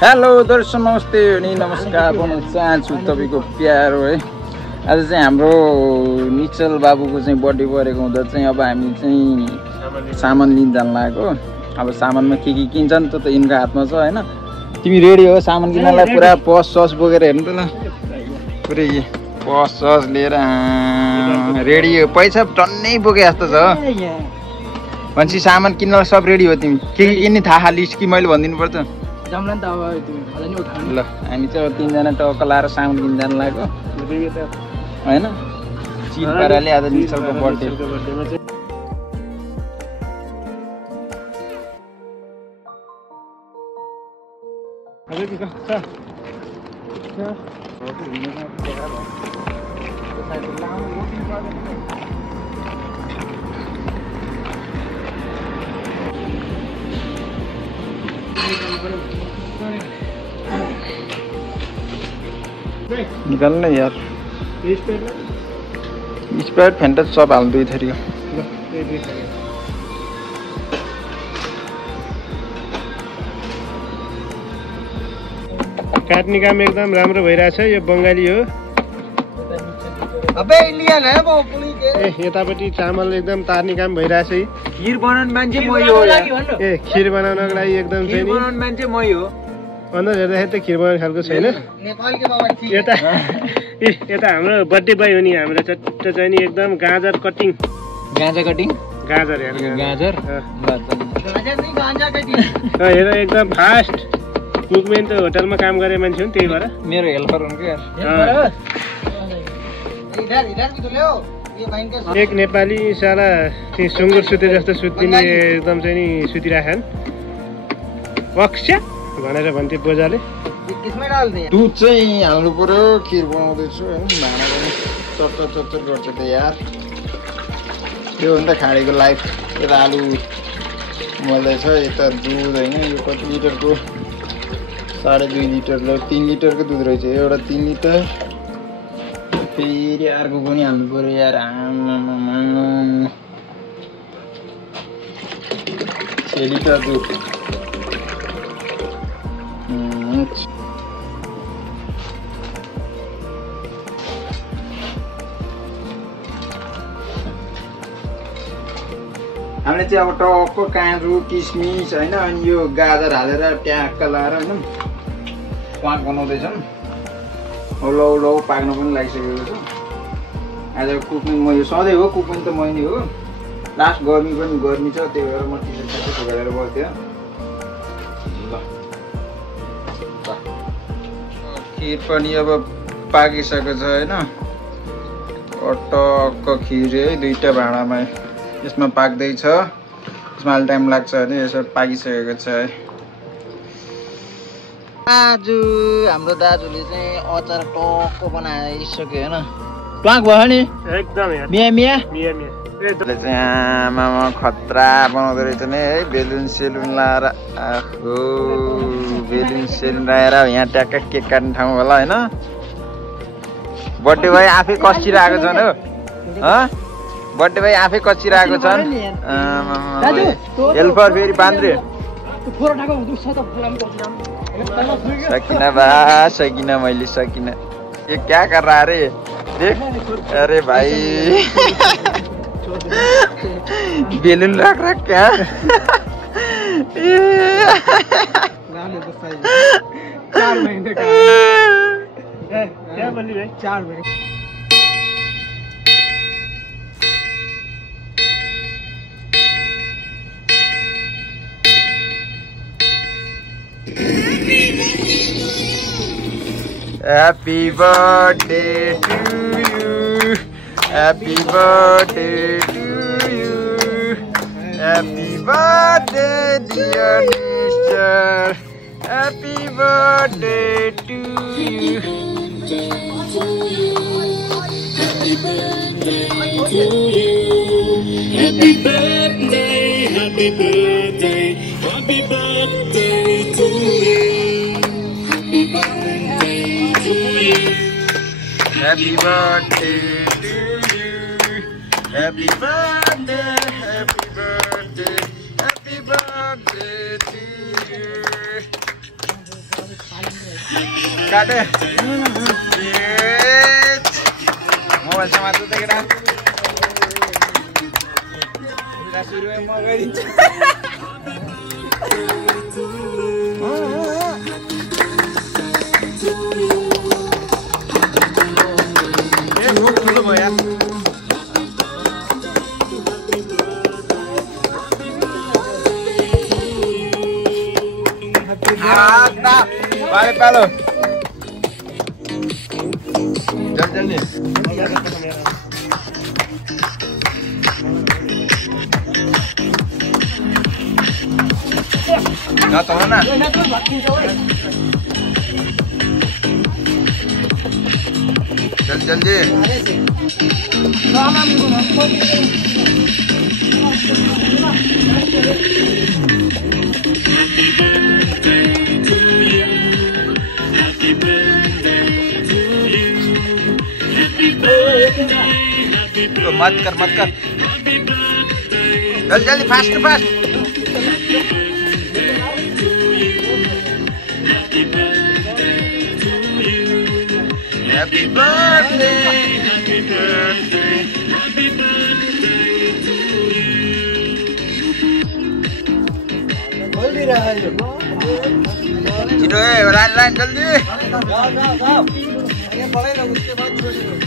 Hello दर्शक नमस्ते अनि नमस्कार भन्न चाहन्छु तपाईँको प्यारो है। आज चाहिँ हाम्रो निश्चल बाबुको चाहिँ बर्थडे परेको हुँदा चाहिँ अब हामी चाहिँ सामान लिन जान लागेको। अब सामानमा के किन्छ नि त यिनको हातमा छ हैन। तिमी रेडी हो सामान किन्नलाई? पुरा पस सस बोकेर हेर्नु त ल, पुरै पस सस लिएर रेडी हो। पैसा टन्नै बोके जस्तो छ भनेपछि सामान किन्नलाई सब रेडी हो। तिमी के किन्ने थाहा लिस्ट कि मैले भनिदिनु पर्छ? ल हामी चाहिँ तीनजना टक्क लाएर सामान किन्न जानु लाग्यो होइन। चिल पाराले आज निश्चलको बर्थडे। निकाल्न यार, स्प्राइट फेन्टा सब हाल्नु दुई थरी। काट्ने काम एकदम राम्रो भइरहेछ। यो बङ्गाली हो। यतापट्टि चामल एकदम तार्ने काम भइरहेछ। खिर बनाउने मान्छे मै हो। ए खिर बनाउनको लागि एकदम खिर बनाउने मान्छे मै हो। अन्त हेर्दाखेरि त खिर बनाउने खालको छैन। यता हाम्रो बर्थडे बोय हो नि। हाम्रो चट्ट चाहिँ नि एकदम गाजर कटिङ। गाजर कटिङ? गाजर हेर, गाजर हेर एकदम फास्ट। कुकमेन त होटलमा काम गरे मान्छे हो नि, त्यही भएर मेरो हेल्पर हुन् क्या। एक नेपाली साला सुँगुर सुते जस्तो सुत्दिने एकदम चाहिँ नि सुतिराखन् अक्स्या भनेर भन्थे बोजाले। दुध चाहिँ हाल्नु पर्यो। खिर बनाउँदैछु होइन। भाँडा पनि चट्चर चट्चर गर्छ त यार। यो हो नि त खाडीको लाइफ। यता आलु मल्दैछ, यता दुध होइन। यो कति लिटरको? 2.5 लिटर 3 लिटरको दुध रहेछ। एउटा 3 लिटर, फेरि अर्को पनि हाल्नु पर्यो यार। 6 लिटर दुध। हामीले चाहिँ अब टक्क काजु किसमिस होइन अनि यो गाजर हालेर ट्याक्क लाएर होइन प्वाक बनाउँदैछौँ। लौ लौ पाक्न पनि लागिसकेको छ। आज कुकिङ म यो सधैँ हो, कुकिङ त मै नै हो। लास्ट गर्मी पनि गर्मी छ, त्यही भएर म टिसर्ट सबै खोलेर बस्थेँ। ल खिर पनि अब पाकिसकेको छ होइन। टक्क खिर है 2टा भाँडामा यसमा पाक्दैछ। यसमा अलि टाइम लाग्छ भने यसो पाकिसकेको छ है। आज हाम्रो दाजुले चाहिँ अचार टक्क बनाइसक्यो होइन। प्वाक भयो नि एकदम मिया मिया मिया मिया। यसले चाहिँ आमामा खतरा बनाउँदो रहेछ नि है। बेलुन सेलुन लाएर आहो, बेलुन सेलुन लगाएर यहाँ ट्याक्क केक काट्ने ठाउँ होला होइन। बर्थडे भाइ आफै कसिरहेको छन् हो। बर्थडे भाइ आफै कचिरहेको छन्। हेल्पर फेरि बान्द्रे सकिन बा सकिन मैले सकिन। ये क्या कर रहा रे देख। अरे भाई बेलुन रख क्या? क्या बोली भाई? 4 महीने। Happy birthday to you. Happy birthday to you. Happy birthday dear sister. Happy birthday to you. Happy birthday to you. Happy birthday, happy birthday, happy birthday to you. Happy birthday to you. Happy birthday to you. Happy birthday, happy birthday, happy birthday to you. काटे mobile समात्छु त केटा सुरु म गरिदिन्छु ए भोक ठुलो भयो यार पाले पालो जल्दी ना तो ना जल्दी तो मत कर जल्दी जल्दी फास्ट हैप्पी बर्थडे जल्दी रहा है लाइन जल्दी जाओ ये पड़ेगा उसके बाद छोड़ेगा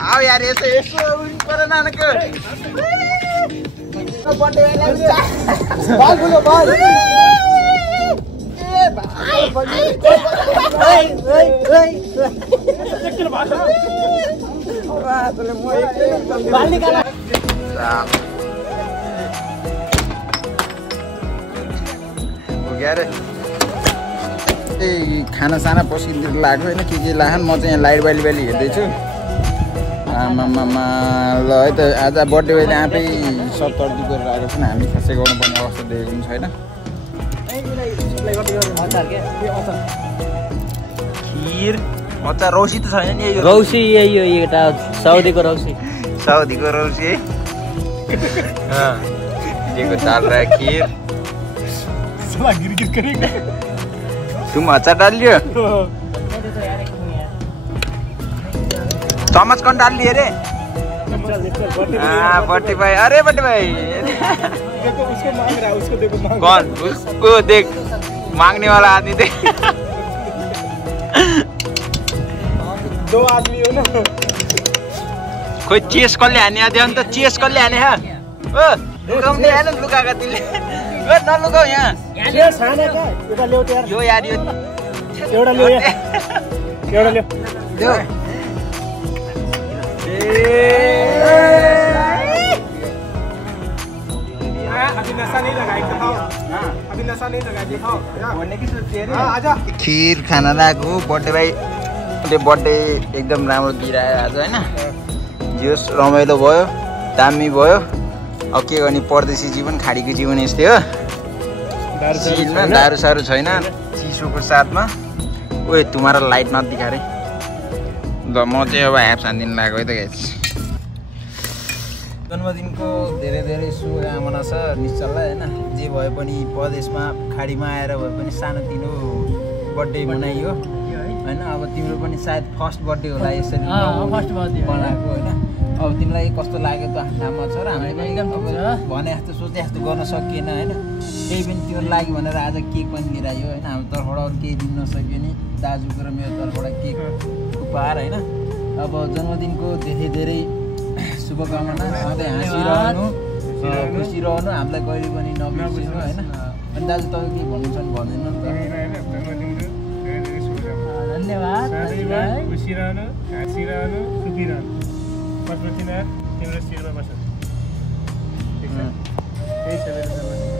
आओ यार ऐसे पर नानक बाल बोलो बाल खाना साना पस्किँदै लाग्यो होइन के लाग्यो म चाहिँ लाइट बाली हेर्दैछु आमामामा ल है त आज बर्थडे बाइले आफै सब तर्दी गरेर आएको छैन हामी खासै गर्नुपर्ने अवस्था देखेको पनि छैन खिर अचार रौसी त छैन नि रौसी यही हो एउटा साउदीको रौसी है दिएको दाल र खिर तुम अचार डाल लियो चम्मच कौन डाल लिए रे बट्टी भाई अरे बट्टी भाई देखो उसको मांग रहा है उसको देखो कौन उसको देख मांगने वाला आदमी देख दो आदमी हो ना कोई चेस कर ले आने आते हैं तो चेस कर ले आने हैं ओ लुकाऊ नहीं है ना लुका का दिल ओ ना लुकाऊ यहाँ ये साना क्या एउटा ल्याउ त यार यो यार यो एउटा ल्याउ यार एउटा ल्याउ ल्याउ अभी नशा नहीं लगाई दिखाओ अभी नशा नहीं लगाई दिखाओ बोलने की सोच है हां आजा खीर खाना लागो बर्थडे भाइ बर्थडे एकदम राम्रो दिइरायो आज हैन जोस रमाइलो भयो दामी भयो अब के गर्ने परदेशी जीवन खाडीको जीवन यस्तै हो दारु सारु छैन चिसोको साथमा ओए तुम्हारा लाइट नत दिखा रे ल म चाहिँ अब ह्याप सान्दिन लाग्यो है त गाइस जन्मदिनको धेरै धेरै शुभकामना छ निश्चललाई हैन जे भए पनि परदेशमा खाडीमा आएर भए पनि सानोतिनो बर्थडे मनाइयो हैन अब तिम्रो पनि सायद फर्स्ट बर्थडे होला यसरी फर्स्ट बर्थडे बनाएको हैन अब तिमीलाई कस्तो लाग्यो त थाहा छ र हामीले पनि एकदम भने जस्तो सोचे जस्तो गर्न सकिएन हैन त्यही पनि तिम्रो लागि भनेर आज केक पनि लिएर आयो हैन हाम्रो तर्फबाट अरू केही दिन नसक्यो नि दाजुको र मेरो तर्फबाट केक उपहार हैन अब जन्मदिनको धेरै धेरै शुभकामना सधैँ हाँसिरहनु खुसी रहनु हामीलाई कहिले पनि नबिर्सिनु हैन अनि दाजु तपाईँ के भन्नुहुन्छ भने भन्दैन नि त खुसी रहनु हाँसिरहनु सुखी रहनु पशुपतिनाथ तिम्रो शिरमा बस्छ ठिक छ त्यही छ मेरो जन्मदिन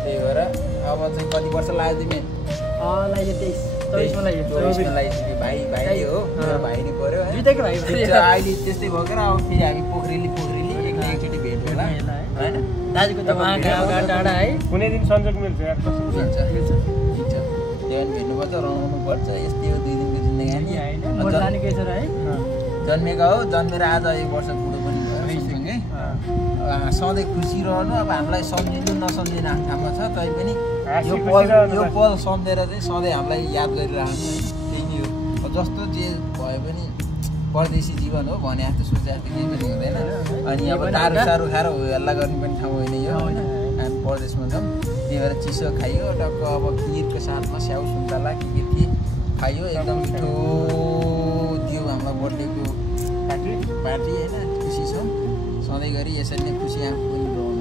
त्यही भएर अब चाहिँ कति वर्ष लाग्यो तिमी लाग्यो 23 मा लाग्यो 24 मा लाग्यो भाइ हो मेरो भाइ नि पर्यो है दुईटैको भाइ अहिले त्यस्तै भएको र अब फेरि हामी पोखरेली एकचोटि भेट होला हैन दाजुको त उहाँ गाउँ टाढा है कुनै दिन संजोग मिल्छ यार कस्तो मिल्छ त्यहाँ भेट्नुपर्छ रमाउनुपर्छ यस्तै हो 2 दिनको जिन्दगी हैन म जाने के छ र है जन्मेका हो जन्मेर आज 1 वर्ष बुढो पनि भयो सँगै सधैँ खुसी रहनु अब हामीलाई सम्झिनु नसम्झिनु आफ्नो ठाउँमा छ तै पनि यो पल सम्झेर चाहिँ सधैँ हामीलाई याद गरिरहनु त्यही नै हो जस्तो जे भए पनि परदेशी जीवन हो भने जस्तो सोचे जस्तो केही पनि हुँदैन अनि अब साह्रो खाएर हल्ला गर्ने पनि ठाउँ होइन यो होइन हामी परदेशमा छौँ त्यही भएर चिसो खाइयो टक्क अब खिरको साथमा स्याउ सुन्तला के थिए खाइयो एकदम मिठो दियो हाम्रो बर्थडेको पार्टी होइन खुसी छौँ सधैँ गरी यसरी नै खुसी आफू पनि रहनु